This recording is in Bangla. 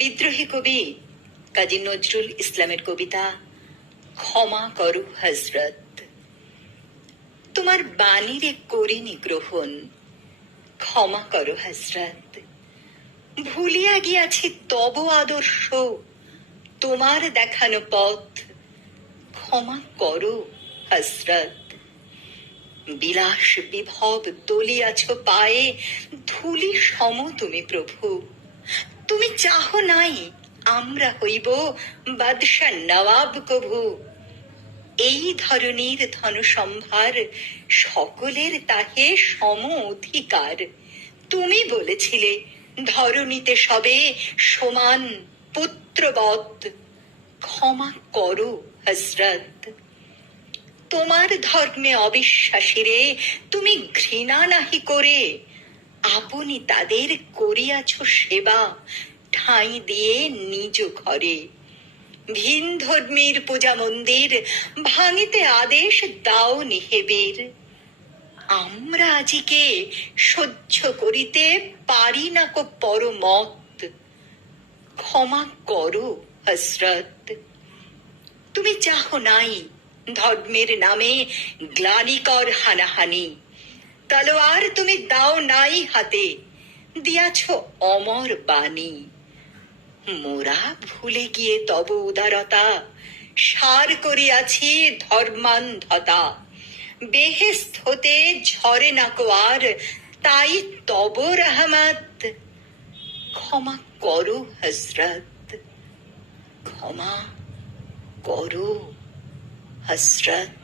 বিদ্রোহী কবি কাজী নজরুল ইসলামের কবিতা, ক্ষমা করো হজরত তোমার বাণীরে করিনি গ্রহণ, ক্ষমা করো হজরত ভুলিয়া গিয়াছি তব আদর্শ, তোমার দেখানো পথ, ক্ষমা করো হজরত বিলাস বিভব দলিয়াছ পায়ে, ধুলি সম তুমি প্রভু। চাহ নাই, আমরা হইব বাদশা নবাব কভু। এই ধরনের ধন সম্ভার সকলের তাহে সম অধিকার। তুমি বলেছিলে, ধরণীতে সবে সমান পুত্রবৎ। ক্ষমা করো হজরত তোমার ধর্মে অবিশ্বাসীরে তুমি ঘৃণা নাহি করে। আপনি তাদের করিয়াছ সেবা ঠাঁই দিয়ে নিজ ঘরে। ভিন ধর্মীর পূজা মন্দির, ভাঙিতে আদেশ দাও নিহেবের। আমরা আজিকে সহ্য করিতে পারি না কো পরমত। ক্ষমা করো হসরত তুমি চাহ নাই ধর্মের নামে গ্লানিকর হানাহানি। তলোয়ার তুমি দাও নাই হাতে, দিয়াছ অমর বাণী। মোরা ভুলে গিয়ে তব উদারতা। সার করিয়াছি ধর্মান্ধতা। বেহেস্ত হতে ঝরে না কো আর, তাই তব রহমত। ক্ষমা করো হসরত ক্ষমা করো হসরত